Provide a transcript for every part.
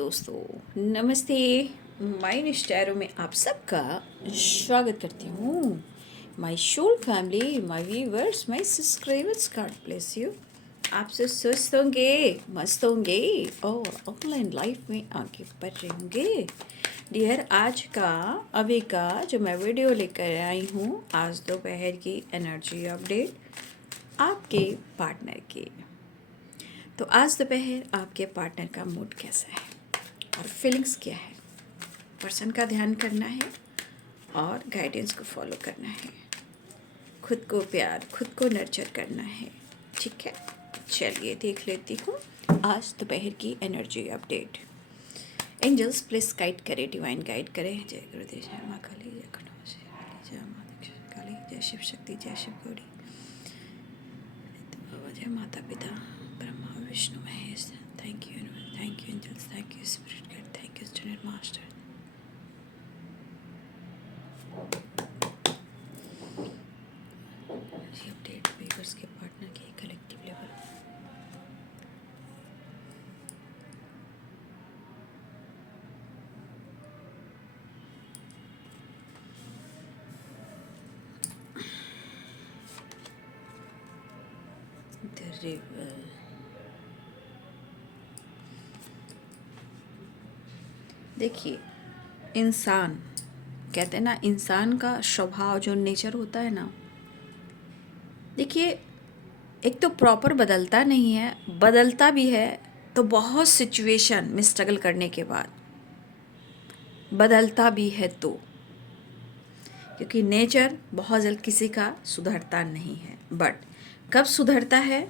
दोस्तों, नमस्ते। माइंड स्टैरो में आप सबका स्वागत करती हूँ। My soul family, my viewers, my subscribers, God bless you. आप सब स्वस्थ होंगे, मस्त होंगे और ऑनलाइन लाइफ में आगे बढ़ रहे होंगे। डियर, आज का अभी का जो मैं वीडियो लेकर आई हूँ, आज दोपहर की एनर्जी अपडेट आपके पार्टनर की। तो आज दोपहर आपके पार्टनर का मूड कैसा है और फीलिंग्स क्या है, पर्सन का ध्यान करना है और गाइडेंस को फॉलो करना है, खुद को प्यार, खुद को नर्चर करना है। ठीक है, चलिए देख लेती हूँ आज दोपहर की energy update. Angels please guide करें, डिवाइन गाइड करें। जय गुरुदेव, जय माँ काली, जय खंडोबा काली, जय माँ दक्षिण काली, जय शिव शक्ति, जय शिव गौरी, जय माता पिता Brahma Vishnu Mahesh. Thank you angels, thank you spirit guide, thank you student master. ये अपडेट व्यूअर्स के पार्टनर के कलेक्टिव लेवल। The river. देखिए, इंसान कहते हैं ना, इंसान का स्वभाव जो नेचर होता है ना, देखिए, एक तो प्रॉपर बदलता नहीं है, बदलता भी है तो बहुत सिचुएशन में स्ट्रगल करने के बाद बदलता भी है। तो क्योंकि नेचर बहुत जल्द किसी का सुधरता नहीं है, बट कब सुधरता है?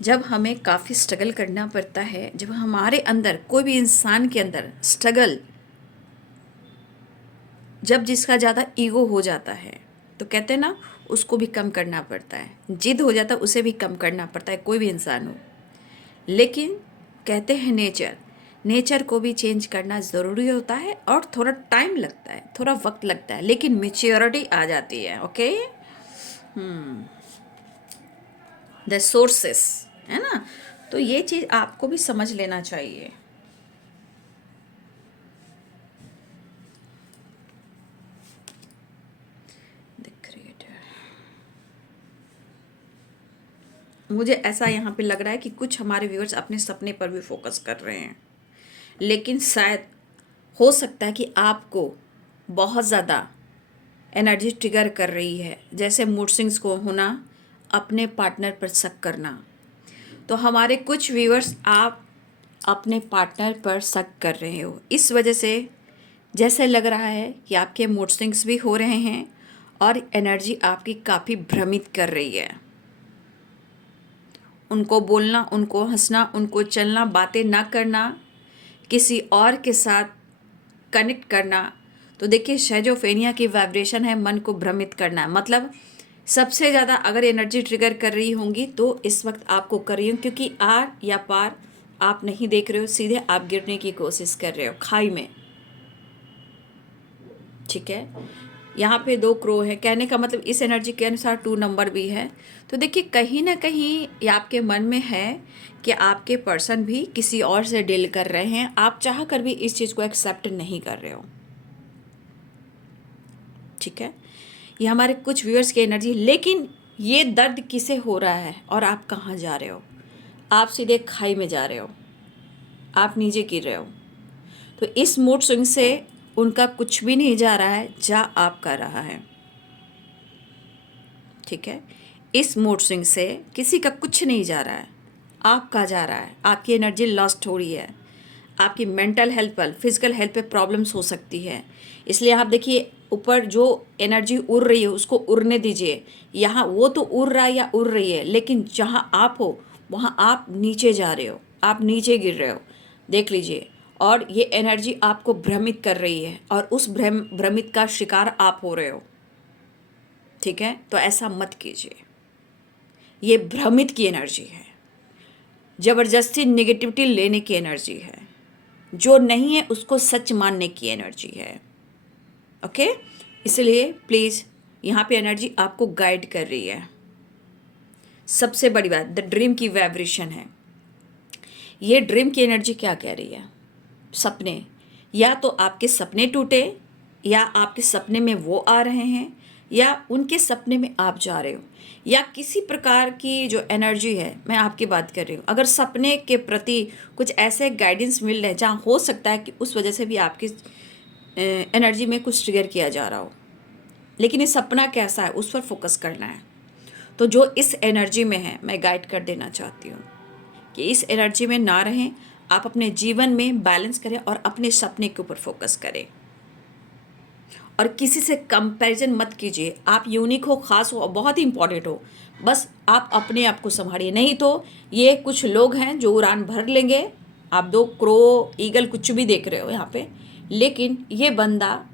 जब हमें काफ़ी स्ट्रगल करना पड़ता है, जब हमारे अंदर, कोई भी इंसान के अंदर स्ट्रगल, जब जिसका ज़्यादा ईगो हो जाता है तो कहते हैं ना, उसको भी कम करना पड़ता है। जिद हो जाता है, उसे भी कम करना पड़ता है, कोई भी इंसान हो। लेकिन कहते हैं नेचर को भी चेंज करना ज़रूरी होता है और थोड़ा टाइम लगता है, थोड़ा वक्त लगता है, लेकिन मेच्योरिटी आ जाती है। ओके, द सोर्सेस है ना, तो ये चीज़ आपको भी समझ लेना चाहिए। द क्रिएटर, मुझे ऐसा यहाँ पे लग रहा है कि कुछ हमारे व्यूअर्स अपने सपने पर भी फोकस कर रहे हैं, लेकिन शायद हो सकता है कि आपको बहुत ज़्यादा एनर्जी ट्रिगर कर रही है, जैसे मूड स्विंग्स को होना, अपने पार्टनर पर शक करना। तो हमारे कुछ व्यूअर्स, आप अपने पार्टनर पर शक कर रहे हो, इस वजह से जैसे लग रहा है कि आपके मूड स्विंग्स भी हो रहे हैं और एनर्जी आपकी काफ़ी भ्रमित कर रही है। उनको बोलना, उनको हंसना, उनको चलना, बातें ना करना, किसी और के साथ कनेक्ट करना, तो देखिए शेजोफेनिया की वाइब्रेशन है, मन को भ्रमित करना। मतलब सबसे ज़्यादा अगर एनर्जी ट्रिगर कर रही होंगी तो इस वक्त आपको कर रही हूँ, क्योंकि आर या पार आप नहीं देख रहे हो, सीधे आप गिरने की कोशिश कर रहे हो खाई में। ठीक है, यहाँ पे 2 क्रो है, कहने का मतलब इस एनर्जी के अनुसार 2 नंबर भी है। तो देखिए, कहीं ना कहीं ये आपके मन में है कि आपके पर्सन भी किसी और से डील कर रहे हैं, आप चाह कर भी इस चीज़ को एक्सेप्ट नहीं कर रहे हो। ठीक है, ये हमारे कुछ व्यूअर्स की एनर्जी। लेकिन ये दर्द किसे हो रहा है और आप कहाँ जा रहे हो? आप सीधे खाई में जा रहे हो, आप नीचे गिर रहे हो। तो इस मूड स्विंग से उनका कुछ भी नहीं जा रहा है, जा आपका रहा है। ठीक है, इस मूड स्विंग से किसी का कुछ नहीं जा रहा है, आपका जा रहा है। आपकी एनर्जी लॉस्ट हो रही है, आपकी मेंटल हेल्थ पर, फिजिकल हेल्थ पे प्रॉब्लम्स हो सकती है। इसलिए आप देखिए, ऊपर जो एनर्जी उड़ रही है उसको उड़ने दीजिए। यहाँ वो तो उड़ रहा है या उड़ रही है, लेकिन जहाँ आप हो वहाँ आप नीचे जा रहे हो, आप नीचे गिर रहे हो, देख लीजिए। और ये एनर्जी आपको भ्रमित कर रही है और उस भ्रमित का शिकार आप हो रहे हो। ठीक है, तो ऐसा मत कीजिए। ये भ्रमित की एनर्जी है, ज़बरदस्ती नेगेटिविटी लेने की एनर्जी है, जो नहीं है उसको सच मानने की एनर्जी है। ओके, इसलिए प्लीज़, यहाँ पे एनर्जी आपको गाइड कर रही है। सबसे बड़ी बात, द ड्रीम की वाइब्रेशन है। ये ड्रीम की एनर्जी क्या कह रही है? सपने, या तो आपके सपने टूटे, या आपके सपने में वो आ रहे हैं, या उनके सपने में आप जा रहे हो, या किसी प्रकार की जो एनर्जी है, मैं आपकी बात कर रही हूँ, अगर सपने के प्रति कुछ ऐसे गाइडेंस मिल रहे हैं जहाँ हो सकता है कि उस वजह से भी आपकी एनर्जी में कुछ ट्रिगर किया जा रहा हो, लेकिन ये सपना कैसा है उस पर फोकस करना है। तो जो इस एनर्जी में है, मैं गाइड कर देना चाहती हूँ कि इस एनर्जी में ना रहें, आप अपने जीवन में बैलेंस करें और अपने सपने के ऊपर फोकस करें, और किसी से कंपैरिजन मत कीजिए। आप यूनिक हो, ख़ास हो और बहुत ही इंपॉर्टेंट हो, बस आप अपने आप को संभालिए। नहीं तो ये कुछ लोग हैं जो उड़ान भर लेंगे, आप दो क्रो ईगल कुछ भी देख रहे हो यहाँ पे, लेकिन ये बंदा,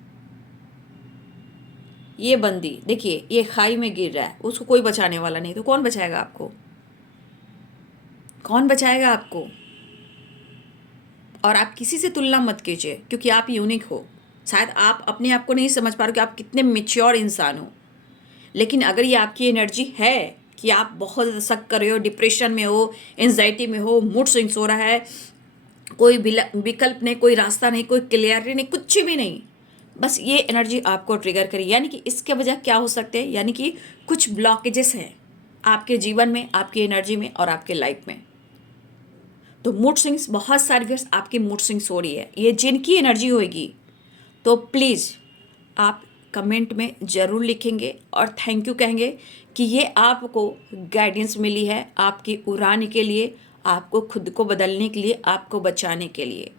ये बंदी देखिए, ये खाई में गिर रहा है, उसको कोई बचाने वाला नहीं, तो कौन बचाएगा आपको? कौन बचाएगा आपको? और आप किसी से तुलना मत कीजिए, क्योंकि आप यूनिक हो। शायद आप अपने आप को नहीं समझ पा रहे कि आप कितने मेच्योर इंसान हो, लेकिन अगर ये आपकी एनर्जी है कि आप बहुत ज़्यादा शक कर रहे हो, डिप्रेशन में हो, एंजाइटी में हो, मूड स्विंग्स हो रहा है, कोई विकल्प नहीं, कोई रास्ता नहीं, कोई क्लियरिटी नहीं, कुछ भी नहीं, बस ये एनर्जी आपको ट्रिगर करी, यानी कि इसके वजह क्या हो सकते हैं, यानी कि कुछ ब्लॉकेजेस हैं आपके जीवन में, आपकी एनर्जी में और आपके लाइफ में। तो मूड स्विंग्स, बहुत सारे व्यर्स आपकी मूड स्विंग्स हो रही है, ये जिनकी एनर्जी होगी, तो प्लीज़ आप कमेंट में ज़रूर लिखेंगे और थैंक यू कहेंगे कि ये आपको गाइडेंस मिली है आपकी उड़ान के लिए, आपको खुद को बदलने के लिए, आपको बचाने के लिए।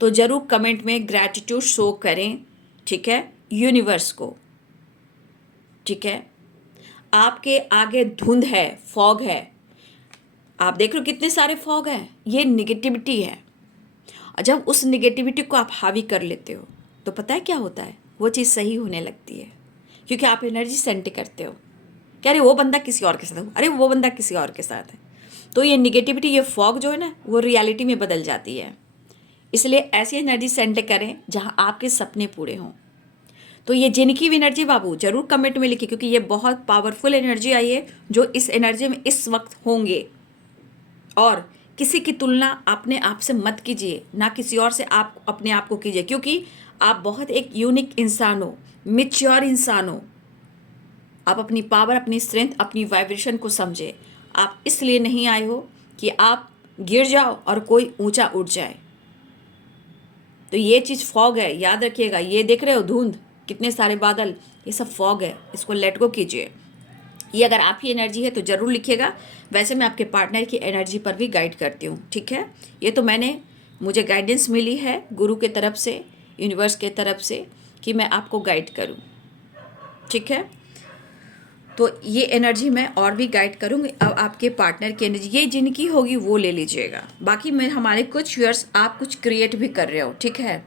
तो ज़रूर कमेंट में ग्रैटिट्यूड शो करें, ठीक है, यूनिवर्स को। ठीक है, आपके आगे धुंध है, फॉग है, आप देख रहे हो कितने सारे फॉग हैं, ये निगेटिविटी है। और जब उस निगेटिविटी को आप हावी कर लेते हो, तो पता है क्या होता है, वो चीज़ सही होने लगती है, क्योंकि आप एनर्जी सेंड करते हो कि अरे वो बंदा किसी और के साथ है, अरे वो बंदा किसी और के साथ है। तो ये निगेटिविटी, ये फॉग जो है ना, वो रियलिटी में बदल जाती है। इसलिए ऐसी एनर्जी सेंड करें जहाँ आपके सपने पूरे हों। तो ये जिनकी भी एनर्जी बाबू ज़रूर कमेंट में लिखिए, क्योंकि ये बहुत पावरफुल एनर्जी आई है जो इस एनर्जी में इस वक्त होंगे। और किसी की तुलना अपने आप से मत कीजिए, ना किसी और से आप अपने आप को कीजिए, क्योंकि आप बहुत एक यूनिक इंसान हो, मैच्योर इंसान हो। आप अपनी पावर, अपनी स्ट्रेंथ, अपनी वाइब्रेशन को समझे। आप इसलिए नहीं आए हो कि आप गिर जाओ और कोई ऊंचा उठ जाए। तो ये चीज़ फॉग है, याद रखिएगा। ये देख रहे हो धुंध, कितने सारे बादल, ये सब फॉग है, इसको लेट गो कीजिए। ये अगर आपकी एनर्जी है तो ज़रूर लिखिएगा। वैसे मैं आपके पार्टनर की एनर्जी पर भी गाइड करती हूँ, ठीक है। ये तो मुझे गाइडेंस मिली है गुरु के तरफ से, यूनिवर्स के तरफ से, कि मैं आपको गाइड करूँ, ठीक है। तो ये एनर्जी मैं और भी गाइड करूँगी। अब आपके पार्टनर की एनर्जी, ये जिनकी होगी वो ले लीजिएगा। बाकी मैं हमारे कुछ व्यूअर्स, आप कुछ क्रिएट भी कर रहे हो, ठीक है।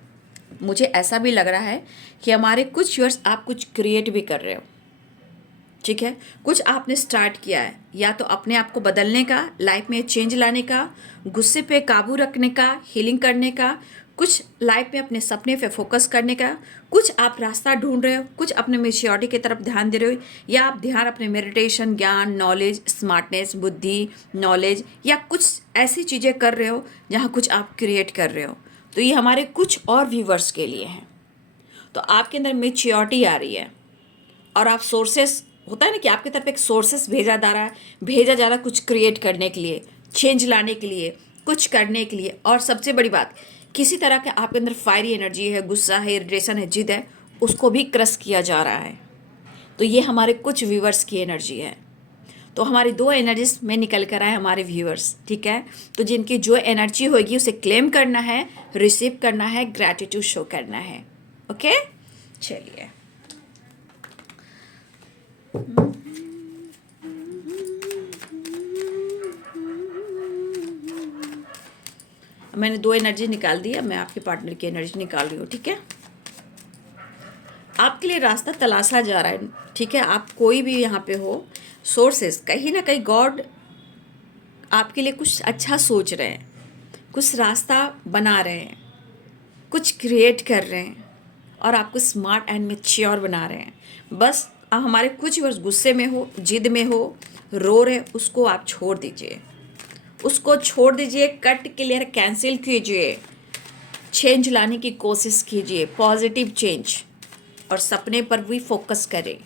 मुझे ऐसा भी लग रहा है कि हमारे कुछ व्यूअर्स आप कुछ क्रिएट भी कर रहे हो, ठीक है। कुछ आपने स्टार्ट किया है, या तो अपने आप को बदलने का, लाइफ में चेंज लाने का, गुस्से पे काबू रखने का, हीलिंग करने का, कुछ लाइफ में अपने सपने पे फोकस करने का, कुछ आप रास्ता ढूंढ रहे हो, कुछ अपने मेच्योरिटी की तरफ ध्यान दे रहे हो, या आप ध्यान अपने मेडिटेशन, ज्ञान, नॉलेज, स्मार्टनेस, बुद्धि, नॉलेज, या कुछ ऐसी चीज़ें कर रहे हो जहाँ कुछ आप क्रिएट कर रहे हो। तो ये हमारे कुछ और व्यूवर्स के लिए हैं। तो आपके अंदर मेच्योरिटी आ रही है, और आप सोर्सेस, होता है ना कि आपकी तरफ एक सोर्सेस भेजा जा रहा है कुछ क्रिएट करने के लिए, चेंज लाने के लिए, कुछ करने के लिए। और सबसे बड़ी बात, किसी तरह के आपके अंदर फायरी एनर्जी है, गुस्सा है, इरिटेशन है, जिद है, उसको भी क्रश किया जा रहा है। तो ये हमारे कुछ व्यूवर्स की एनर्जी है। तो हमारी 2 एनर्जीज में निकल कर आए हमारे व्यूअर्स, ठीक है। तो जिनकी जो एनर्जी होगी उसे क्लेम करना है, रिसीव करना है, ग्रैटिट्यूड शो करना है। ओके, चलिए। मैंने 2 एनर्जी निकाल दी है, मैं आपके पार्टनर की एनर्जी निकाल रही हूँ, ठीक है। आपके लिए रास्ता तलाशा जा रहा है, ठीक है। आप कोई भी यहाँ पे हो, सोर्सेस, कहीं ना कहीं गॉड आपके लिए कुछ अच्छा सोच रहे हैं, कुछ रास्ता बना रहे हैं, कुछ क्रिएट कर रहे हैं, और आपको स्मार्ट एंड मैच्योर बना रहे हैं। बस अब हमारे कुछ वर्ष गुस्से में हो, जिद में हो, रो रहे, उसको आप छोड़ दीजिए, उसको छोड़ दीजिए, कट क्लियर कैंसिल कीजिए। चेंज लाने की कोशिश कीजिए, पॉजिटिव चेंज, और सपने पर भी फोकस करें।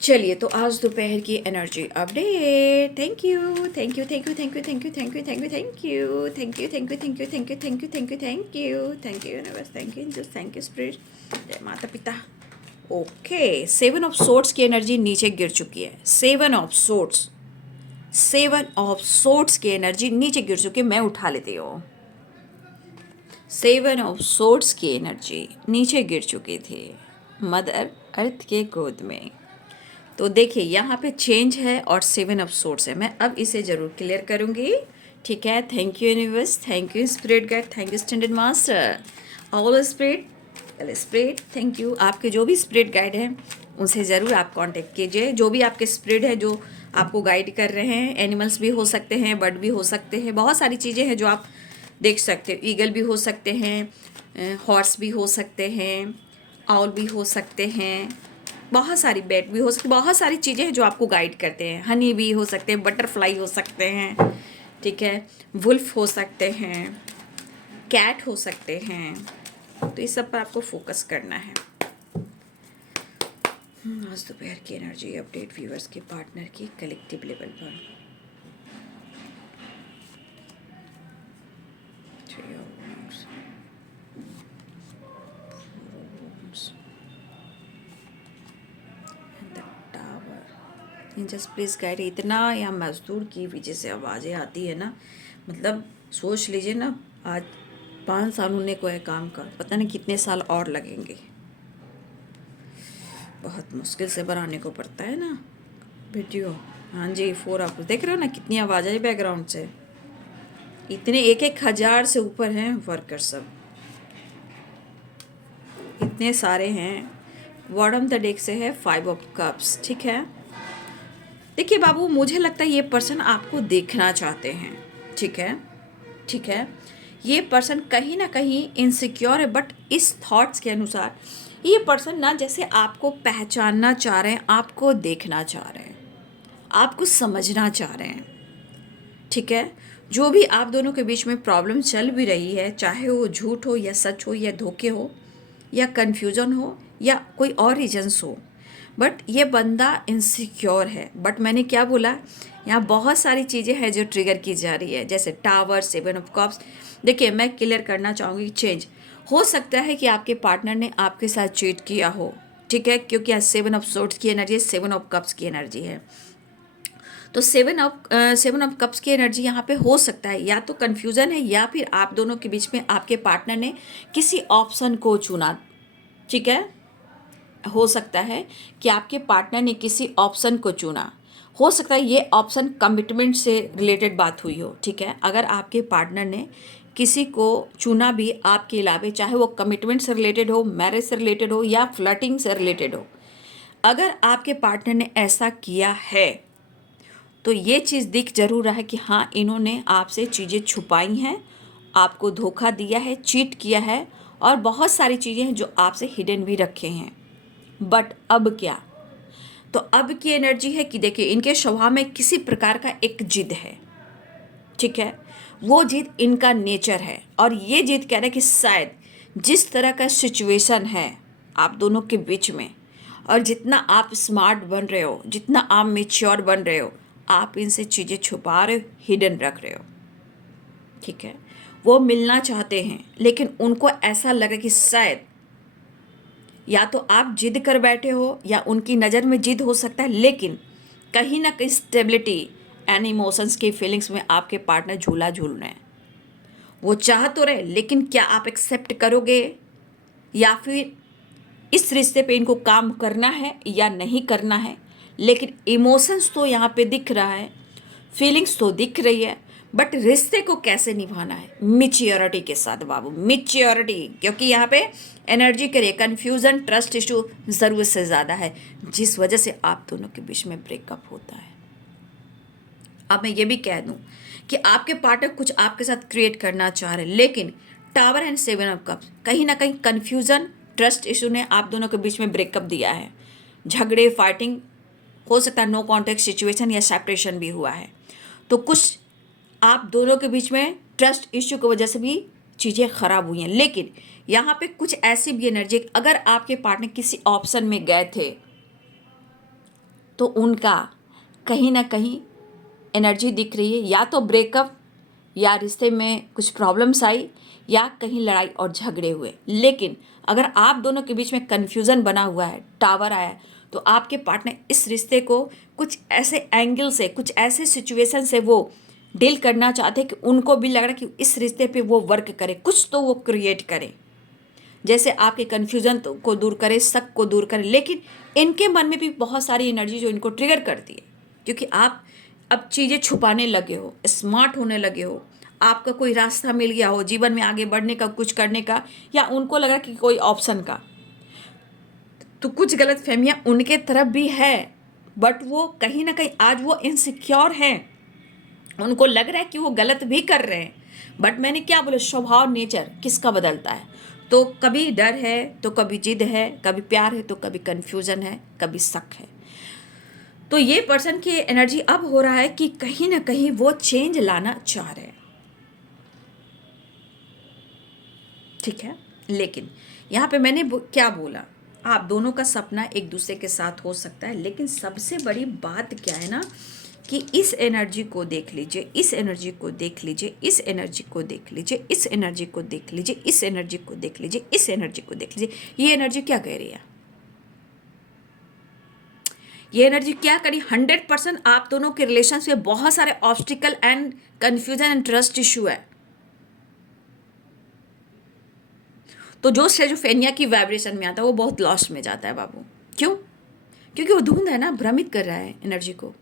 चलिए, तो आज दोपहर की energy update. Thank you thank you thank you thank you thank you thank you thank you thank you thank you thank you thank you thank you thank you thank you thank you thank you universe, thank you angels, thank you spirit, जय माता पिता। Okay, 7 of sorts की एनर्जी नीचे गिर चुकी है। 7 of sorts की एनर्जी नीचे गिर चुकी है। मैं उठा लेती हूँ। 7 ऑफ सोर्ट्स की एनर्जी नीचे गिर चुकी थी मदर अर्थ के गोद में। तो देखिए, यहाँ पे चेंज है और 7 ऑफ सोर्ट्स है। मैं अब इसे ज़रूर क्लियर करूँगी, ठीक है। Thank you universe, thank you spirit guide, thank you standard master, all spirit, thank you. आपके जो भी स्पिरिट गाइड हैं उनसे ज़रूर आप कांटेक्ट कीजिए। जो भी आपके स्पिरिट है जो आपको गाइड कर रहे हैं, एनिमल्स भी हो सकते हैं, बर्ड भी हो सकते हैं, बहुत सारी चीज़ें हैं जो आप देख सकते हो। ईगल भी हो सकते हैं, हॉर्स भी हो सकते हैं, आउल भी हो सकते हैं, बहुत सारी बैट भी हो सकती, बहुत सारी चीज़ें हैं जो आपको गाइड करते हैं। हनी भी हो सकते हैं, बटरफ्लाई हो सकते हैं, ठीक है, वुल्फ हो सकते हैं, कैट हो सकते हैं। तो इस सब पर आपको फोकस करना है। आज दोपहर की एनर्जी अपडेट व्यूअर्स के पार्टनर की कलेक्टिव लेवल पर। Just please guide. इतना यहाँ मजदूर की वजह से आवाज़ें आती है ना, मतलब सोच लीजिए ना, आज 5 साल होने को है काम का, पता नहीं कितने साल और लगेंगे। बहुत मुश्किल से बनाने को पड़ता है ना वीडियो। हाँ जी, 4 आप देख रहे हो ना कितनी आवाज़ है बैकग्राउंड से। इतने 1,000 से ऊपर हैं वर्कर, सब इतने सारे हैं। बॉटम द डेक से है 5 ऑफ कप्स, ठीक है। देखिए बाबू, मुझे लगता है ये पर्सन आपको देखना चाहते हैं, ठीक है, ठीक है। ये पर्सन कहीं ना कहीं इनसिक्योर है, बट इस थॉट्स के अनुसार ये पर्सन ना जैसे आपको पहचानना चाह रहे हैं, आपको देखना चाह रहे हैं, आपको समझना चाह रहे हैं, ठीक है। जो भी आप दोनों के बीच में प्रॉब्लम चल भी रही है, चाहे वो झूठ हो या सच हो या धोखे हो या कन्फ्यूजन हो या कोई और रीजन्स हो, बट ये बंदा इनसिक्योर है। बट मैंने क्या बोला, यहाँ बहुत सारी चीज़ें हैं जो ट्रिगर की जा रही है, जैसे टावर, 7 ऑफ कप्स। देखिए, मैं क्लियर करना चाहूँगी, चेंज हो सकता है कि आपके पार्टनर ने आपके साथ चीट किया हो, ठीक है, क्योंकि आज 7 ऑफ सोर्ट्स की एनर्जी है, 7 ऑफ कप्स की एनर्जी है। तो 7 ऑफ कप्स की एनर्जी यहाँ पे हो सकता है या तो कन्फ्यूज़न है, या फिर आप दोनों के बीच में आपके पार्टनर ने किसी ऑप्शन को चुना, ठीक है। हो सकता है कि आपके पार्टनर ने किसी ऑप्शन को चुना, हो सकता है ये ऑप्शन कमिटमेंट से रिलेटेड बात हुई हो, ठीक है। अगर आपके पार्टनर ने किसी को चुना भी आपके अलावा, चाहे वो कमिटमेंट से रिलेटेड हो, मैरिज से रिलेटेड हो या फ्लर्टिंग से रिलेटेड हो, अगर आपके पार्टनर ने ऐसा किया है तो ये चीज़ दिख जरूर रहा है कि हाँ, इन्होंने आपसे चीज़ें छुपाई हैं, आपको धोखा दिया है, चीट किया है, और बहुत सारी चीज़ें हैं जो आपसे हिडन भी रखे हैं। बट अब क्या, तो अब की एनर्जी है कि देखिए, इनके स्वभाव में किसी प्रकार का एक जिद है, ठीक है। वो जिद इनका नेचर है, और ये जिद कह रहा है कि शायद जिस तरह का सिचुएशन है आप दोनों के बीच में, और जितना आप स्मार्ट बन रहे हो, जितना आप मेच्योर बन रहे हो, आप इनसे चीज़ें छुपा रहे हो, हिडन रख रहे हो, ठीक है। वो मिलना चाहते हैं, लेकिन उनको ऐसा लगा कि शायद या तो आप जिद कर बैठे हो या उनकी नज़र में जिद हो सकता है, लेकिन कहीं ना कहीं स्टेबिलिटी एंड इमोशंस की फीलिंग्स में आपके पार्टनर झूला झूल रहे हैं। वो चाह तो रहे, लेकिन क्या आप एक्सेप्ट करोगे, या फिर इस रिश्ते पे इनको काम करना है या नहीं करना है। लेकिन इमोशंस तो यहाँ पे दिख रहा है, फीलिंग्स तो दिख रही है, बट रिश्ते को कैसे निभाना है, मिच्योरिटी के साथ बाबू, मिच्योरिटी। क्योंकि यहाँ पे एनर्जी करे कन्फ्यूज़न, ट्रस्ट इशू ज़रूरत से ज़्यादा है, जिस वजह से आप दोनों के बीच में ब्रेकअप होता है। अब मैं ये भी कह दूँ कि आपके पार्टनर कुछ आपके साथ क्रिएट करना चाह रहे हैं, लेकिन टावर एंड 7 ऑफ कप्स, कहीं ना कहीं कन्फ्यूज़न, ट्रस्ट इशू ने आप दोनों के बीच में ब्रेकअप दिया है। झगड़े, फाइटिंग, हो सकता है नो कॉन्टेक्ट सिचुएशन या सेपरेशन भी हुआ है। तो कुछ आप दोनों के बीच में ट्रस्ट इश्यू की वजह से भी चीज़ें ख़राब हुई हैं। लेकिन यहाँ पे कुछ ऐसी भी एनर्जी, अगर आपके पार्टनर किसी ऑप्शन में गए थे तो उनका कहीं ना कहीं एनर्जी दिख रही है, या तो ब्रेकअप, या रिश्ते में कुछ प्रॉब्लम्स आई, या कहीं लड़ाई और झगड़े हुए। लेकिन अगर आप दोनों के बीच में कन्फ्यूज़न बना हुआ है, टावर आया है, तो आपके पार्टनर इस रिश्ते को कुछ ऐसे एंगल से, कुछ ऐसे सिचुएशन से वो डील करना चाहते हैं कि उनको भी लग रहा है कि इस रिश्ते पे वो वर्क करे, कुछ तो वो क्रिएट करे, जैसे आपके कन्फ्यूज़न को दूर करे, शक को दूर करे। लेकिन इनके मन में भी बहुत सारी एनर्जी जो इनको ट्रिगर करती है, क्योंकि आप अब चीज़ें छुपाने लगे हो, स्मार्ट होने लगे हो, आपका कोई रास्ता मिल गया हो जीवन में आगे बढ़ने का, कुछ करने का, या उनको लगा कि कोई ऑप्शन का। तो कुछ गलत फहमियाँ उनके तरफ भी है, बट वो कहीं ना कहीं आज वो इनसिक्योर हैं, उनको लग रहा है कि वो गलत भी कर रहे हैं। बट मैंने क्या बोला, स्वभाव नेचर किसका बदलता है। तो कभी डर है तो कभी जिद है, कभी प्यार है तो कभी कन्फ्यूज़न है, कभी शक है। तो ये पर्सन की एनर्जी अब हो रहा है कि कहीं ना कहीं वो चेंज लाना चाह रहे हैं, ठीक है। लेकिन यहाँ पे मैंने क्या बोला, आप दोनों का सपना एक दूसरे के साथ हो सकता है, लेकिन सबसे बड़ी बात क्या है ना, कि इस एनर्जी को देख लीजिए, इस एनर्जी को देख लीजिए, इस एनर्जी को देख लीजिए, इस एनर्जी को देख लीजिए, इस एनर्जी को देख लीजिए, इस एनर्जी को देख लीजिए। ये एनर्जी क्या कह रही है, ये एनर्जी क्या करी, 100% आप दोनों के रिलेशन में बहुत सारे obstacle and confusion and trust issue है। तो जो शेजोफेनिया की वाइब्रेशन में आता है वो बहुत लॉस में जाता है बाबू। क्यों? क्योंकि वो धुंध है ना, भ्रमित कर रहा है एनर्जी को,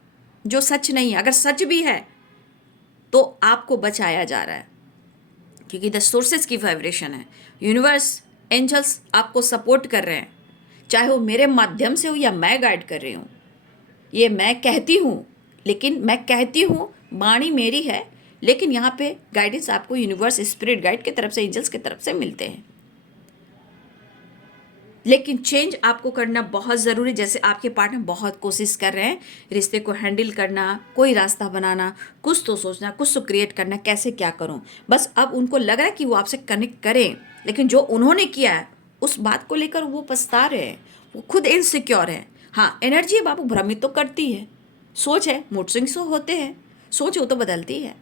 जो सच नहीं है। अगर सच भी है तो आपको बचाया जा रहा है, क्योंकि द सोर्सेज की वाइब्रेशन है, यूनिवर्स, एंजल्स आपको सपोर्ट कर रहे हैं, चाहे वो मेरे माध्यम से हो या मैं गाइड कर रही हूँ। ये मैं कहती हूँ, लेकिन मैं कहती हूँ, वाणी मेरी है, लेकिन यहाँ पे गाइडेंस आपको यूनिवर्स, स्पिरिट गाइड की तरफ से, एंजल्स की तरफ से मिलते हैं। लेकिन चेंज आपको करना बहुत ज़रूरी। जैसे आपके पार्टनर बहुत कोशिश कर रहे हैं रिश्ते को हैंडल करना, कोई रास्ता बनाना, कुछ तो सोचना, कुछ तो क्रिएट करना, कैसे क्या करूं। बस अब उनको लग रहा है कि वो आपसे कनेक्ट करें, लेकिन जो उन्होंने किया है उस बात को लेकर वो पछता रहे हैं, वो खुद इनसिक्योर हैं। हाँ, एनर्जी बाबू भ्रमित तो करती है, सोच है, मूड स्विंग्स होते हैं, सोच वो तो बदलती है।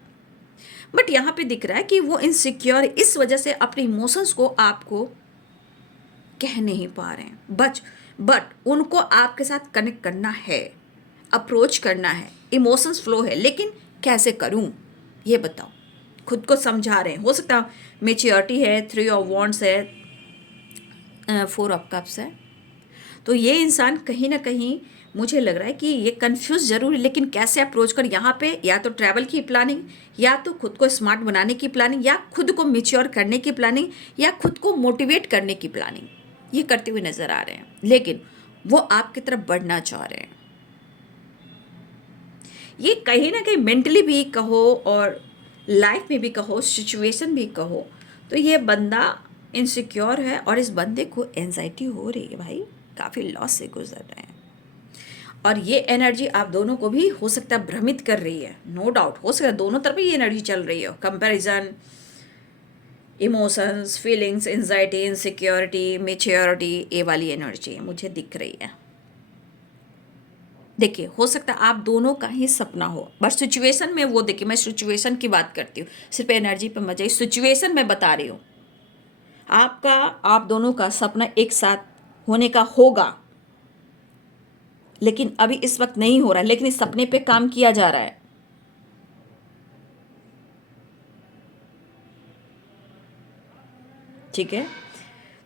बट यहाँ पे दिख रहा है कि वो इनसिक्योर इस वजह से अपने इमोशंस को आपको कह नहीं पा रहे हैं। बट उनको आपके साथ कनेक्ट करना है, अप्रोच करना है, इमोशंस फ्लो है, लेकिन कैसे करूं ये बताओ। खुद को समझा रहे हैं, हो सकता है मेच्योरिटी है, 3 ऑफ वॉन्ड्स है, 4 ऑफ कप्स है। तो ये इंसान कहीं ना कहीं मुझे लग रहा है कि ये कंफ्यूज जरूर है, लेकिन कैसे अप्रोच कर। यहाँ पे या तो ट्रैवल की प्लानिंग, या तो खुद को स्मार्ट बनाने की प्लानिंग, या खुद को मेच्योर करने की प्लानिंग, या खुद को मोटिवेट करने की प्लानिंग, ये करते हुए नजर आ रहे हैं। लेकिन वो आपकी तरफ बढ़ना चाह रहे हैं। ये कहीं ना कहीं मेंटली भी कहो और लाइफ में भी कहो, सिचुएशन भी कहो, तो ये बंदा इनसिक्योर है और इस बंदे को एंजाइटी हो रही है भाई, काफ़ी लॉस से गुजर रहे हैं। और ये एनर्जी आप दोनों को भी हो सकता है भ्रमित कर रही है, नो डाउट। हो सकता है दोनों तरफ ही ये एनर्जी चल रही है, comparison, emotions, feelings, anxiety, insecurity, maturity, ये वाली एनर्जी मुझे दिख रही है। देखिए, हो सकता है आप दोनों का ही सपना हो, बट सिचुएशन में वो, देखिए मैं सिचुएशन की बात करती हूँ, सिर्फ एनर्जी पे मत जाइए, सिचुएशन में बता रही हूँ। आप दोनों का सपना एक साथ होने का होगा, लेकिन अभी इस वक्त नहीं हो रहा है, लेकिन इस सपने पे काम किया जा रहा है। ठीक है,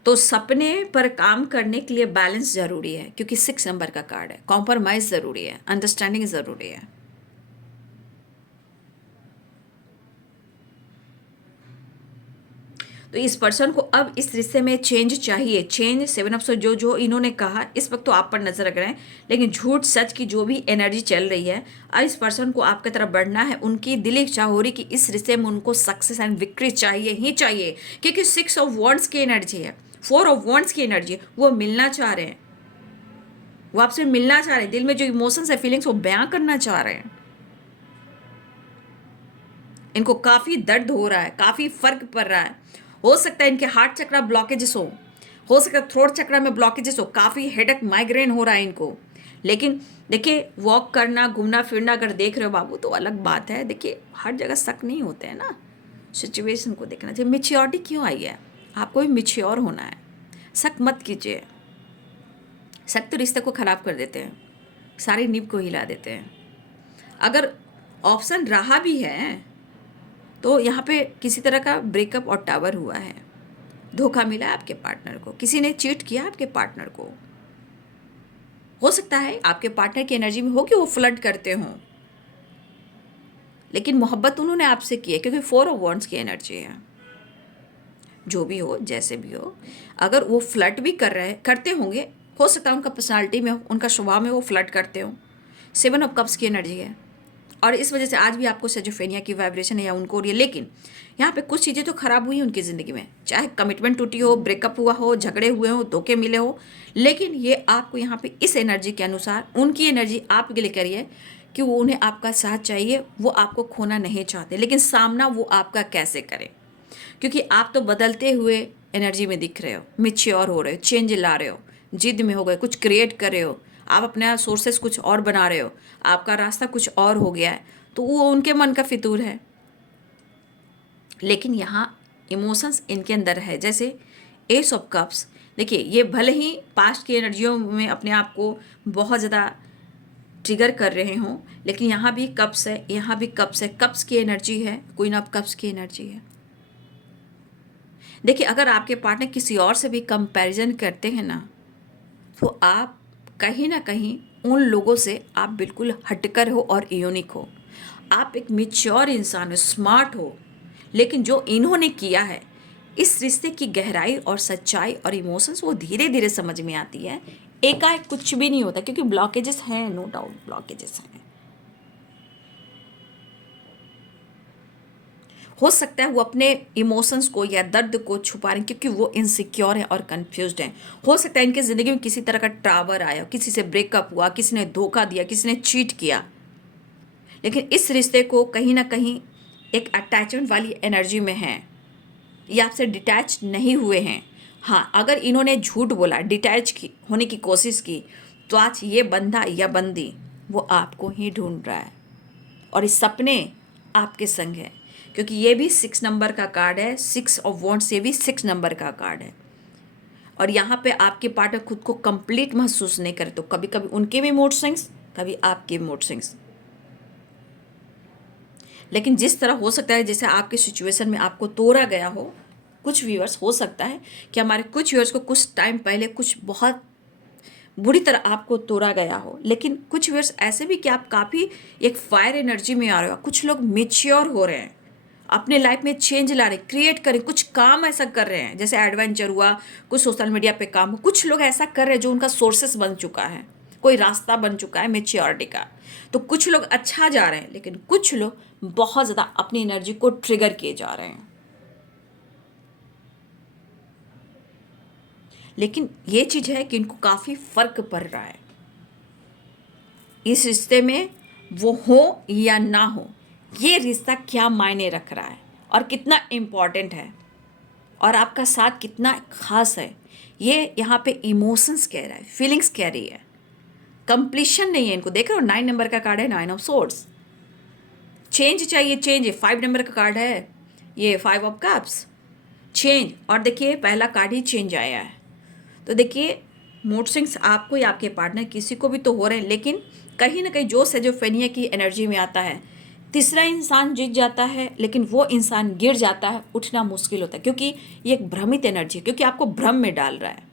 तो सपने पर काम करने के लिए बैलेंस जरूरी है, क्योंकि 6 नंबर का कार्ड है, कॉम्प्रोमाइज जरूरी है, अंडरस्टैंडिंग जरूरी है। तो इस पर्सन को अब इस रिश्ते में चेंज चाहिए, चेंज। 7 ऑफ जो जो इन्होंने कहा इस वक्त तो आप पर नजर रख रहे हैं, लेकिन झूठ सच की जो भी एनर्जी चल रही है, अब इस पर्सन को आपकी तरफ बढ़ना है। उनकी दिली इच्छा हो रही कि इस रिश्ते में उनको सक्सेस एंड विक्ट्री चाहिए ही चाहिए, क्योंकि 6 ऑफ वॉन्ड्स की एनर्जी है, 4 ऑफ वॉन्ड्स की एनर्जी है। वो मिलना चाह रहे हैं, वो आपसे मिलना चाह रहे हैं, दिल में जो इमोशंस है, फीलिंग्स, वो बयां करना चाह रहे हैं। इनको काफ़ी दर्द हो रहा है, काफ़ी फर्क पड़ रहा है। हो सकता है इनके हार्ट चक्रा ब्लॉकेजेस हो सकता है थ्रोट चक्रा में ब्लॉकेजेस हो, काफ़ी हेडेक माइग्रेन हो रहा है इनको। लेकिन देखिए, वॉक करना, घूमना फिरना अगर देख रहे हो बाबू तो अलग बात है। देखिए, हर जगह शक नहीं होते हैं ना, सिचुएशन को देखना चाहिए। मिच्योरिटी क्यों आई है? आपको भी मिच्योर होना है। शक मत कीजिए, शक तो रिश्ते को ख़राब कर देते हैं, सारी नींव को हिला देते हैं। अगर ऑप्शन रहा भी है तो यहाँ पे किसी तरह का ब्रेकअप और टावर हुआ है, धोखा मिला है आपके पार्टनर को, किसी ने चीट किया आपके पार्टनर को। हो सकता है आपके पार्टनर की एनर्जी में हो कि वो फ्लड करते हों, लेकिन मोहब्बत उन्होंने आपसे की है, क्योंकि 4 ऑफ वॉन्ड्स की एनर्जी है। जो भी हो, जैसे भी हो, अगर वो फ्लर्ट भी करते होंगे, हो सकता है उनका पर्सनालिटी में हो, उनका स्वभाव में वो फ्लर्ट करते हो। 7 ऑफ कप्स की एनर्जी है, और इस वजह से आज भी आपको सेजोफेनिया की वाइब्रेशन है या उनको हो रही है। लेकिन यहाँ पे कुछ चीज़ें तो खराब हुई उनकी ज़िंदगी में, चाहे कमिटमेंट टूटी हो, ब्रेकअप हुआ हो, झगड़े हुए हो, धोखे मिले हो, लेकिन ये आपको यहाँ पे इस एनर्जी के अनुसार, उनकी एनर्जी आपके लिए कह रही है कि वो, उन्हें आपका साथ चाहिए, वो आपको खोना नहीं चाहते, लेकिन सामना वो आपका कैसे करें, क्योंकि आप तो बदलते हुए एनर्जी में दिख रहे हो, मिच्योर हो रहे हो, चेंज ला रहे हो, जिद में हो गए, कुछ क्रिएट कर रहे हो, आप अपना सोर्सेस कुछ और बना रहे हो, आपका रास्ता कुछ और हो गया है, तो वो उनके मन का फितूर है। लेकिन यहाँ इमोशंस इनके अंदर है, जैसे 8 ऑफ कप्स। देखिए, ये भले ही पास्ट की एनर्जियों में अपने आप को बहुत ज़्यादा ट्रिगर कर रहे हों, लेकिन यहाँ भी कप्स है, यहाँ भी कप्स है, कप्स की एनर्जी है, क्वीन ऑफ कप्स की एनर्जी है। देखिए, अगर आपके पार्टनर किसी और से भी कंपैरिजन करते हैं ना, तो आप कहीं ना कहीं उन लोगों से आप बिल्कुल हटकर हो और यूनिक हो। आप एक मिच्योर इंसान हो, स्मार्ट हो, लेकिन जो इन्होंने किया है, इस रिश्ते की गहराई और सच्चाई और इमोशंस वो धीरे धीरे समझ में आती है। एकाएक कुछ भी नहीं होता, क्योंकि ब्लॉकेजेस हैं, नो डाउट ब्लॉकेजेस हैं। हो सकता है वो अपने इमोशंस को या दर्द को छुपा रहे हैं, क्योंकि वो इनसिक्योर हैं और कंफ्यूज्ड हैं। हो सकता है इनकी ज़िंदगी में किसी तरह का टावर आया, किसी से ब्रेकअप हुआ, किसी ने धोखा दिया, किसी ने चीट किया, लेकिन इस रिश्ते को कहीं ना कहीं एक अटैचमेंट वाली एनर्जी में है, ये आपसे डिटैच नहीं हुए हैं। हाँ, अगर इन्होंने झूठ बोला, होने की कोशिश की, तो आज ये बंदा या बंदी वो आपको ही ढूंढ रहा है, और इस सपने आपके संग है, क्योंकि ये भी 6 नंबर का कार्ड है। 6 ऑफ वॉन्ड्स, ये भी 6 नंबर का कार्ड है। और यहाँ पे आपके पार्टनर खुद को कंप्लीट महसूस नहीं करे, तो कभी कभी उनके भी मूड स्विंग्स, कभी आपके मूड स्विंग्स। लेकिन जिस तरह हो सकता है जैसे आपके सिचुएशन में आपको तोड़ा गया हो, कुछ व्यूअर्स हो सकता है कि हमारे कुछ व्यूअर्स को कुछ टाइम पहले कुछ बहुत बुरी तरह आपको तोड़ा गया हो, लेकिन कुछ व्यूअर्स ऐसे भी कि आप काफ़ी एक फायर एनर्जी में आ रहे हो। कुछ लोग मेच्योर हो रहे हैं, अपने लाइफ में चेंज ला रहे, क्रिएट करें, कुछ काम ऐसा कर रहे हैं, जैसे एडवेंचर हुआ, कुछ सोशल मीडिया पे काम हो, कुछ लोग ऐसा कर रहे हैं जो उनका सोर्सेस बन चुका है, कोई रास्ता बन चुका है मेच्योरिटी का। तो कुछ लोग अच्छा जा रहे हैं, लेकिन कुछ लोग बहुत ज़्यादा अपनी एनर्जी को ट्रिगर किए जा रहे हैं। लेकिन ये चीज़ है कि इनको काफ़ी फर्क पड़ रहा है इस रिश्ते में, वो हो या ना हो, ये रिश्ता क्या मायने रख रहा है और कितना इम्पॉर्टेंट है, और आपका साथ कितना खास है, ये यहाँ पे इमोशंस कह रहा है, फीलिंग्स कह रही है। कंप्लीशन नहीं है इनको। देख रहे हो, 9 नंबर का कार्ड है, 9 ऑफ सोर्ड्स। चेंज चाहिए, चेंज है। 5 नंबर का कार्ड है, ये 5 ऑफ कप्स, चेंज। और देखिए, पहला कार्ड ही चेंज आया है। तो देखिए, मूड स्विंग्स आपको या आपके पार्टनर किसी को भी तो हो रहे हैं, लेकिन कहीं ना कहीं जो सेजोफेनिया की एनर्जी में आता है, तीसरा इंसान जीत जाता है, लेकिन वो इंसान गिर जाता है, उठना मुश्किल होता है, क्योंकि ये एक भ्रमित एनर्जी है, क्योंकि आपको भ्रम में डाल रहा है।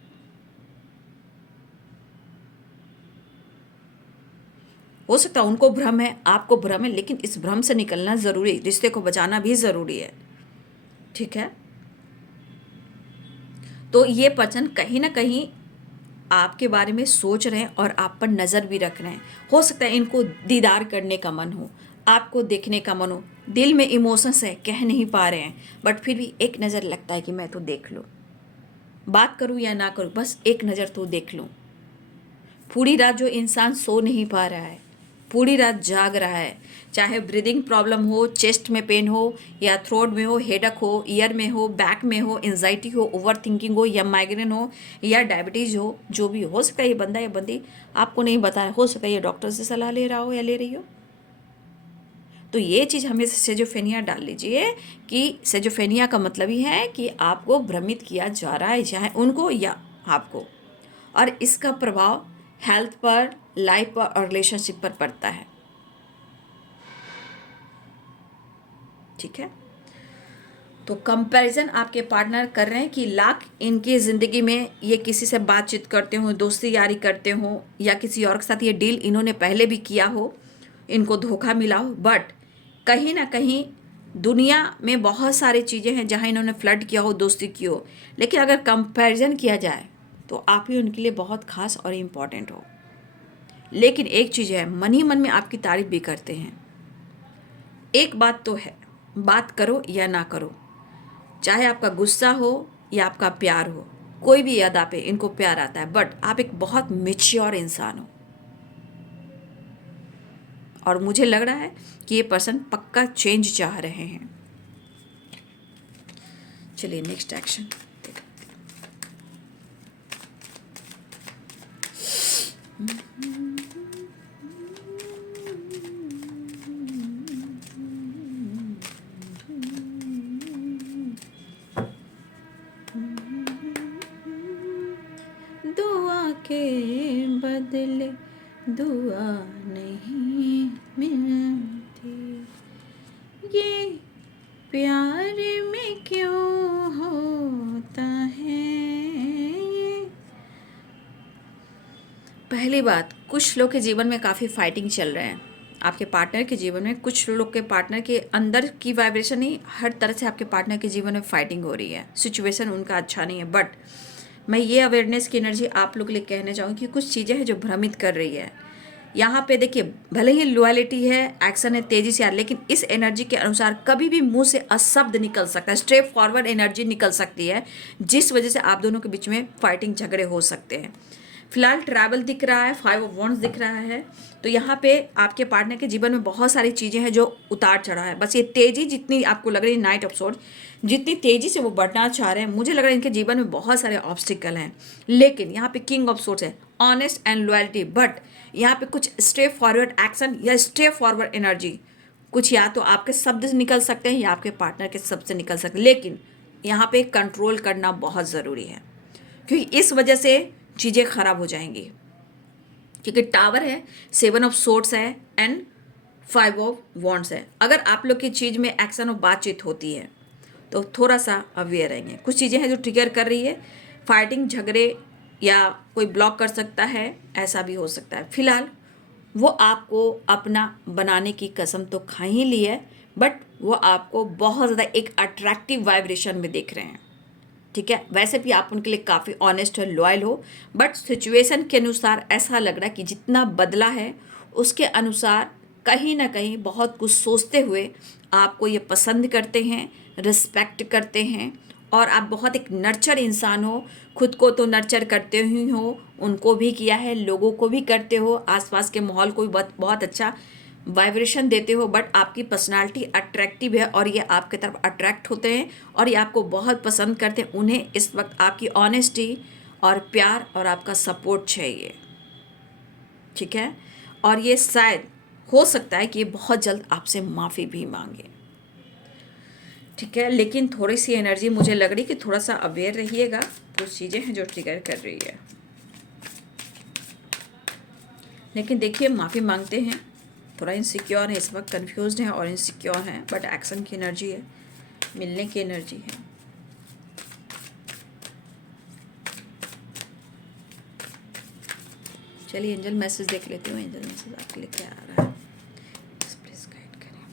हो सकता है उनको भ्रम है, आपको भ्रम है, लेकिन इस भ्रम से निकलना ज़रूरी, रिश्ते को बचाना भी ज़रूरी है। ठीक है, तो ये पर्सन कहीं ना कहीं आपके बारे में सोच रहे हैं और आप पर नज़र भी रख रहे हैं। हो सकता है इनको दीदार करने का मन हो, आपको देखने का मन हो, दिल में इमोशंस है, कह नहीं पा रहे हैं, बट फिर भी एक नज़र लगता है कि मैं तो देख लूँ, बात करूँ या ना करूँ, बस एक नज़र तो देख लूँ। पूरी रात जो इंसान सो नहीं पा रहा है, पूरी रात जाग रहा है, चाहे ब्रीदिंग प्रॉब्लम हो, चेस्ट में पेन हो, या थ्रोट में हो, हेडक हो, ईयर में हो, बैक में हो, एंजाइटी हो, ओवर थिंकिंग हो, या माइग्रेन हो, या डायबिटीज़ हो, जो भी हो सकता है ये बंदा या बंदी आपको नहीं बताया, हो सकता है ये डॉक्टर से सलाह ले रहा हो या ले रही हो। तो ये चीज़ हमें सेजोफेनिया डाल लीजिए कि सेजोफेनिया का मतलब ही है कि आपको भ्रमित किया जा रहा है, चाहे उनको या आपको, और इसका प्रभाव हेल्थ पर, लाइफ पर और रिलेशनशिप पर पड़ता है। ठीक है, तो कंपैरिजन आपके पार्टनर कर रहे हैं कि लाख इनकी ज़िंदगी में ये किसी से बातचीत करते हो, दोस्ती यारी करते हो, या किसी और के साथ ये डील इन्होंने पहले भी किया हो, इनको धोखा मिला हो, बट कहीं ना कहीं दुनिया में बहुत सारी चीज़ें हैं जहां इन्होंने फ्लर्ट किया हो, दोस्ती की हो, लेकिन अगर कंपैरिजन किया जाए तो आप ही उनके लिए बहुत खास और इम्पॉर्टेंट हो। लेकिन एक चीज़ है, मन ही मन में आपकी तारीफ भी करते हैं। एक बात तो है, बात करो या ना करो, चाहे आपका गुस्सा हो या आपका प्यार हो, कोई भी अदा पे इनको प्यार आता है, बट आप एक बहुत मैच्योर इंसान हो और मुझे लग रहा है कि ये पर्सन पक्का चेंज चाह रहे हैं। चलिए नेक्स्ट एक्शन। दुआ के बदले दुआ नहीं मिलती, ये प्यार में क्यों होता है ये। पहली बात, कुछ लोग के जीवन में काफ़ी फाइटिंग चल रहे हैं। आपके पार्टनर के जीवन में, कुछ लोग के पार्टनर के अंदर की वाइब्रेशन ही, हर तरह से आपके पार्टनर के जीवन में फाइटिंग हो रही है, सिचुएशन उनका अच्छा नहीं है। बट मैं ये अवेयरनेस की एनर्जी आप लोग के लिए कहना चाहूँगी कि कुछ चीज़ें हैं जो भ्रमित कर रही है। यहाँ पे देखिए, भले ही लॉयल्टी है, एक्शन है, तेजी से आ, लेकिन इस एनर्जी के अनुसार कभी भी मुंह से अशब्द निकल सकता है, स्ट्रेट फॉरवर्ड एनर्जी निकल सकती है, जिस वजह से आप दोनों के बीच में फाइटिंग झगड़े हो सकते हैं। फिलहाल ट्रैवल दिख रहा है, 5 ऑफ वॉन्ड्स दिख रहा है, तो यहाँ पे आपके पार्टनर के जीवन में बहुत सारी चीज़ें हैं जो उतार चढ़ा है। बस ये तेज़ी जितनी आपको लग रही है, नाइट ऑफ सोर्ड जितनी तेज़ी से वो बढ़ना चाह रहे हैं, मुझे लग रहा है इनके जीवन में बहुत सारे ऑब्स्टिकल हैं। लेकिन यहाँ पे किंग ऑफ सोर्ड्स है, ऑनेस्ट एंड लॉयल्टी, बट यहाँ पे कुछ स्ट्रेट फॉरवर्ड एक्शन या स्ट्रेट फॉरवर्ड एनर्जी, कुछ या तो आपके शब्द से निकल सकते हैं या आपके पार्टनर के शब्द से निकल सकते हैं, लेकिन यहाँ पे कंट्रोल करना बहुत ज़रूरी है, क्योंकि इस वजह से चीज़ें खराब हो जाएंगी। क्योंकि टावर है, 7 ऑफ सोर्ड्स है एंड 5 ऑफ वॉन्ड्स है। अगर आप लोग की चीज़ में एक्शन और बातचीत होती है तो थोड़ा सा अवेयर रहेंगे। कुछ चीज़ें हैं जो ट्रिगर कर रही है, फाइटिंग, झगड़े, या कोई ब्लॉक कर सकता है, ऐसा भी हो सकता है। फिलहाल वो आपको अपना बनाने की कसम तो खा ही ली है, बट वो आपको बहुत ज़्यादा एक अट्रैक्टिव वाइब्रेशन में देख रहे हैं। ठीक है, वैसे भी आप उनके लिए काफ़ी ऑनेस्ट और लॉयल हो, बट सिचुएशन के अनुसार ऐसा लग रहा है कि जितना बदला है उसके अनुसार कहीं ना कहीं बहुत कुछ सोचते हुए आपको ये पसंद करते हैं, रिस्पेक्ट करते हैं, और आप बहुत एक नर्चर इंसान हो। खुद को तो नर्चर करते ही हो, उनको भी किया है, लोगों को भी करते हो, आसपास के माहौल को भी बहुत बहुत अच्छा वाइब्रेशन देते हो, बट आपकी पर्सनालिटी अट्रैक्टिव है और ये आपके तरफ अट्रैक्ट होते हैं और ये आपको बहुत पसंद करते हैं। उन्हें इस वक्त आपकी ऑनेस्टी और प्यार और आपका सपोर्ट चाहिए। ठीक है, और ये शायद हो सकता है कि ये बहुत जल्द आपसे माफ़ी भी मांगे। ठीक है, लेकिन थोड़ी सी एनर्जी मुझे लग रही कि थोड़ा सा अवेयर रहिएगा, कुछ चीज़ें हैं जो ट्रिगर कर रही है। लेकिन देखिए, माफ़ी मांगते हैं, थोड़ा इनसिक्योर है इस वक्त, कंफ्यूज्ड हैं और इनसिक्योर हैं, बट एक्शन की एनर्जी है, मिलने की एनर्जी है। चलिए एंजल मैसेज देख लेती हूँ, एंजल मैसेज आपके लिए क्या आ रहा है, प्लीज गाइड करें।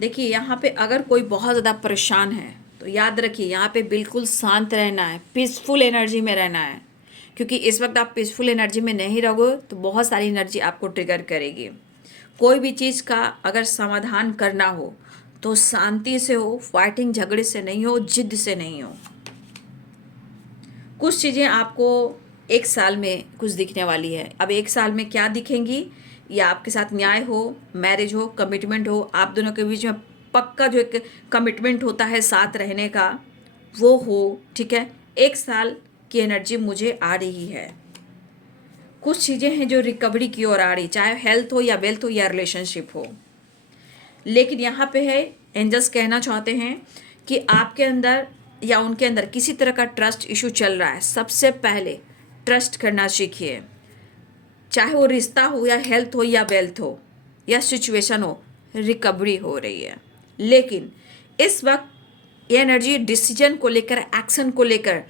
देखिए, यहाँ पे अगर कोई बहुत ज़्यादा परेशान है तो याद रखिए, यहाँ पे बिल्कुल शांत रहना है, पीसफुल एनर्जी में रहना है, क्योंकि इस वक्त आप पीसफुल एनर्जी में नहीं रहोगे तो बहुत सारी एनर्जी आपको ट्रिगर करेगी। कोई भी चीज़ का अगर समाधान करना हो तो शांति से हो, फाइटिंग झगड़े से नहीं हो, जिद से नहीं हो। कुछ चीज़ें आपको 1 साल में कुछ दिखने वाली है। अब 1 साल में क्या दिखेंगी या आपके साथ न्याय हो, मैरिज हो, कमिटमेंट हो, आप दोनों के बीच में पक्का जो एक कमिटमेंट होता है साथ रहने का, वो हो, ठीक है। 1 साल की एनर्जी मुझे आ रही है। कुछ चीज़ें हैं जो रिकवरी की ओर आ रही, चाहे हेल्थ हो या वेल्थ हो या रिलेशनशिप हो। लेकिन यहाँ पे है, एंजल्स कहना चाहते हैं कि आपके अंदर या उनके अंदर किसी तरह का ट्रस्ट इशू चल रहा है। सबसे पहले ट्रस्ट करना सीखिए, चाहे वो रिश्ता हो या हेल्थ हो या वेल्थ हो या सिचुएशन हो, रिकवरी हो रही है। लेकिन इस वक्त ये एनर्जी डिसीजन को लेकर, एक्शन को लेकर,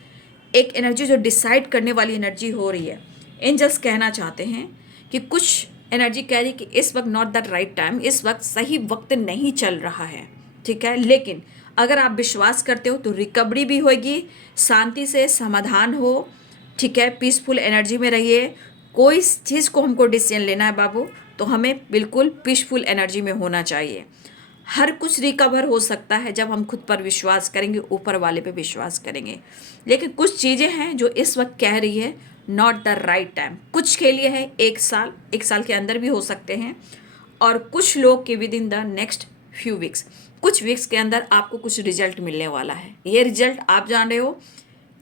एक एनर्जी जो डिसाइड करने वाली एनर्जी हो रही है। एंजल्स कहना चाहते हैं कि कुछ एनर्जी कह रही कि इस वक्त नॉट द राइट टाइम, इस वक्त सही वक्त नहीं चल रहा है, ठीक है। लेकिन अगर आप विश्वास करते हो तो रिकवरी भी होगी, शांति से समाधान हो, ठीक है। पीसफुल एनर्जी में रहिए। कोई चीज़ को हमको डिसीजन लेना है बाबू, तो हमें बिल्कुल पीसफुल एनर्जी में होना चाहिए। हर कुछ रिकवर हो सकता है जब हम खुद पर विश्वास करेंगे, ऊपर वाले पे विश्वास करेंगे। लेकिन कुछ चीज़ें हैं जो इस वक्त कह रही है नॉट द राइट टाइम। कुछ के लिए है 1 साल, 1 साल के अंदर भी हो सकते हैं, और कुछ लोग के with in the next few weeks, कुछ वीक्स के अंदर आपको कुछ रिजल्ट मिलने वाला है। ये रिजल्ट आप जान रहे हो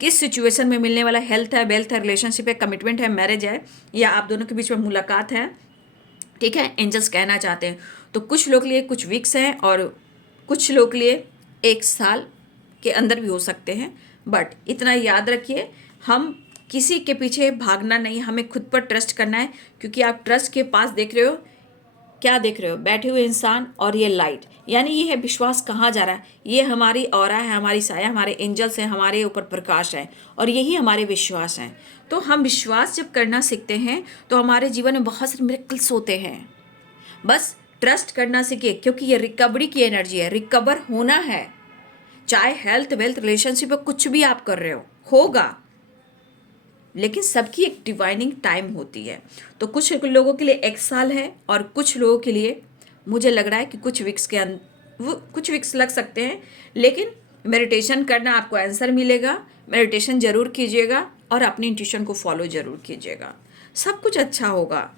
किस सिचुएशन में मिलने वाला। हेल्थ है, वेल्थ है, रिलेशनशिप है, कमिटमेंट है, मैरिज है, या आप दोनों के बीच में मुलाकात है, ठीक है। एंजल्स कहना चाहते हैं तो कुछ लोग के लिए कुछ वीक्स हैं और कुछ लोग के लिए 1 साल के अंदर भी हो सकते हैं। बट इतना याद रखिए, हम किसी के पीछे भागना नहीं, हमें खुद पर ट्रस्ट करना है। क्योंकि आप ट्रस्ट के पास देख रहे हो, क्या देख रहे हो, बैठे हुए इंसान और ये लाइट, यानी ये है विश्वास कहाँ जा रहा है। ये हमारी ऑरा है, हमारी साया, हमारे एंजल्स हैं, हमारे ऊपर प्रकाश है, और यही हमारे विश्वास हैं। तो हम विश्वास जब करना सीखते हैं तो हमारे जीवन में बहुत सारे मिरेकल्स होते हैं। बस ट्रस्ट करना सीखिए, क्योंकि ये रिकवरी की एनर्जी है, रिकवर होना है। चाहे हेल्थ, वेल्थ, रिलेशनशिप में कुछ भी आप कर रहे हो, होगा। लेकिन सबकी एक डिवाइनिंग टाइम होती है। तो कुछ लोगों के लिए 1 साल है, और कुछ लोगों के लिए मुझे लग रहा है कि कुछ वीक्स के कुछ वीक्स लग सकते हैं। लेकिन मेडिटेशन करना, आपको आंसर मिलेगा। मेडिटेशन जरूर कीजिएगा और अपनी इंट्यूशन को फॉलो जरूर कीजिएगा, सब कुछ अच्छा होगा।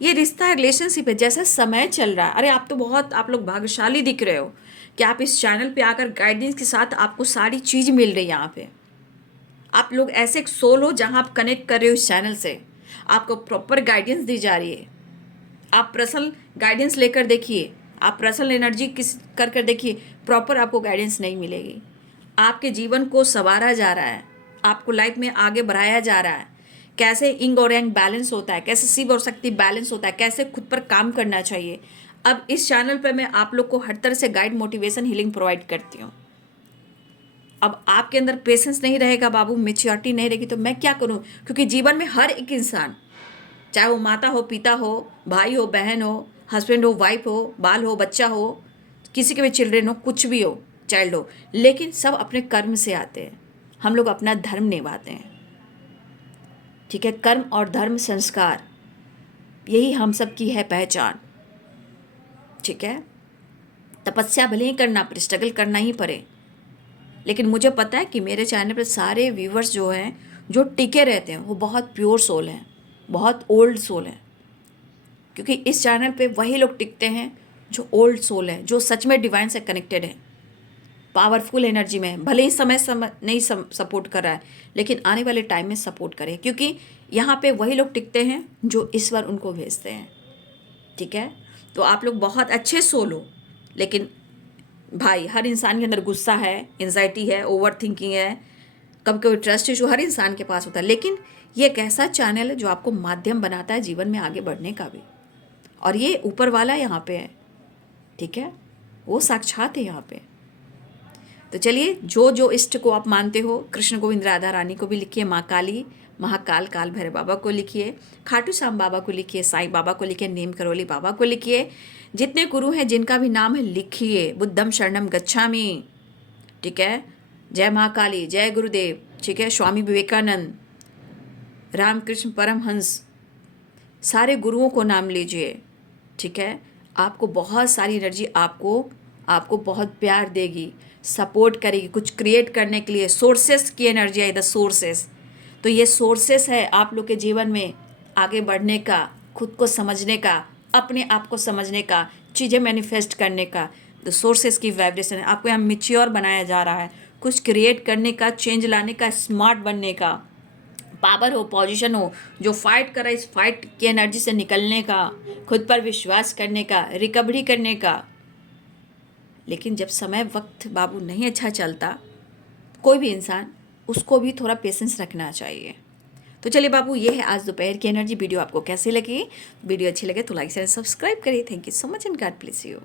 ये रिश्ता, रिलेशनशिप है, जैसा समय चल रहा है। अरे आप लोग भाग्यशाली दिख रहे हो कि आप इस चैनल पे आकर गाइडेंस के साथ आपको सारी चीज़ मिल रही है। यहाँ पे आप लोग ऐसे एक सोल हो जहाँ आप कनेक्ट कर रहे हो इस चैनल से, आपको प्रॉपर गाइडेंस दी जा रही है। आप पर्सनल गाइडेंस लेकर देखिए, आप पर्सनल एनर्जी किस कर देखिए, प्रॉपर आपको गाइडेंस नहीं मिलेगी। आपके जीवन को संवारा जा रहा है, आपको लाइफ में आगे बढ़ाया जा रहा है। कैसे इंग और यांग बैलेंस होता है, कैसे शिव और शक्ति बैलेंस होता है, कैसे खुद पर काम करना चाहिए। अब इस चैनल पर मैं आप लोग को हर तरह से गाइड, मोटिवेशन, हीलिंग प्रोवाइड करती हूँ। अब आपके अंदर पेशेंस नहीं रहेगा बाबू, मेच्योरिटी नहीं रहेगी, तो मैं क्या करूं। क्योंकि जीवन में हर एक इंसान, चाहे वो माता हो, पिता हो, भाई हो, बहन हो, हस्बैंड हो, वाइफ हो, बाल हो, बच्चा हो, किसी के भी चिल्ड्रेन हो, कुछ भी हो, चाइल्ड हो, लेकिन सब अपने कर्म से आते हैं। हम लोग अपना धर्म निभाते हैं, ठीक है। कर्म और धर्म, संस्कार, यही हम सब की है पहचान, ठीक है। तपस्या भले ही करना पड़े, स्ट्रगल करना ही पड़े, लेकिन मुझे पता है कि मेरे चैनल पर सारे व्यूवर्स जो हैं, जो टिके रहते हैं, वो बहुत प्योर सोल हैं, बहुत ओल्ड सोल हैं। क्योंकि इस चैनल पे वही लोग टिकते हैं जो ओल्ड सोल हैं, जो सच में डिवाइन से कनेक्टेड हैं, पावरफुल एनर्जी में है। भले ही समय नहीं सपोर्ट कर रहा है, लेकिन आने वाले टाइम में सपोर्ट करे, क्योंकि यहाँ पे वही लोग टिकते हैं जो ईश्वर उनको भेजते हैं, ठीक है। तो आप लोग बहुत अच्छे सोल हो, लेकिन भाई हर इंसान के अंदर गुस्सा है, एंजाइटी है, ओवर थिंकिंग है, कभी कभी ट्रस्ट इशू हर इंसान के पास होता है। लेकिन ये एक ऐसा चैनल है जो आपको माध्यम बनाता है जीवन में आगे बढ़ने का भी, और ये ऊपर वाला यहाँ पे है, ठीक है, वो साक्षात है यहाँ पे। तो चलिए, जो जो इष्ट को आप मानते हो, कृष्ण गोविंद राधा रानी को भी लिखिए, माँ काली, महाकाल, काल भैरव बाबा को लिखिए, खाटू श्याम बाबा को लिखिए, साईं बाबा को लिखिए, नीम करोली बाबा को लिखिए। जितने गुरु हैं जिनका भी नाम है लिखिए। बुद्धम शरणम गच्छामि, ठीक है। जय महाकाली, जय गुरुदेव, ठीक है। स्वामी विवेकानंद, रामकृष्ण परमहंस, सारे गुरुओं को नाम लीजिए, ठीक है। आपको बहुत सारी एनर्जी आपको बहुत प्यार देगी, सपोर्ट करेगी कुछ क्रिएट करने के लिए। सोर्सेस की एनर्जी है, द सोर्सेस। तो ये सोर्सेस है आप लोग के जीवन में आगे बढ़ने का, खुद को समझने का, अपने आप को समझने का, चीज़ें मैनिफेस्ट करने का। द सोर्सेस की वाइब्रेशन है, आपको यहाँ मिच्योर बनाया जा रहा है, कुछ क्रिएट करने का, चेंज लाने का, स्मार्ट बनने का, पावर हो, पोजीशन हो, जो फाइट कर रहा है इस फाइट की एनर्जी से निकलने का, खुद पर विश्वास करने का, रिकवरी करने का। लेकिन जब समय वक्त बाबू नहीं अच्छा चलता, कोई भी इंसान, उसको भी थोड़ा पेशेंस रखना चाहिए। तो चलिए बाबू, ये है आज दोपहर की एनर्जी। वीडियो आपको कैसी लगी? वीडियो अच्छी लगे तो लाइक शेयर सब्सक्राइब करिए। Thank you so much and God bless you.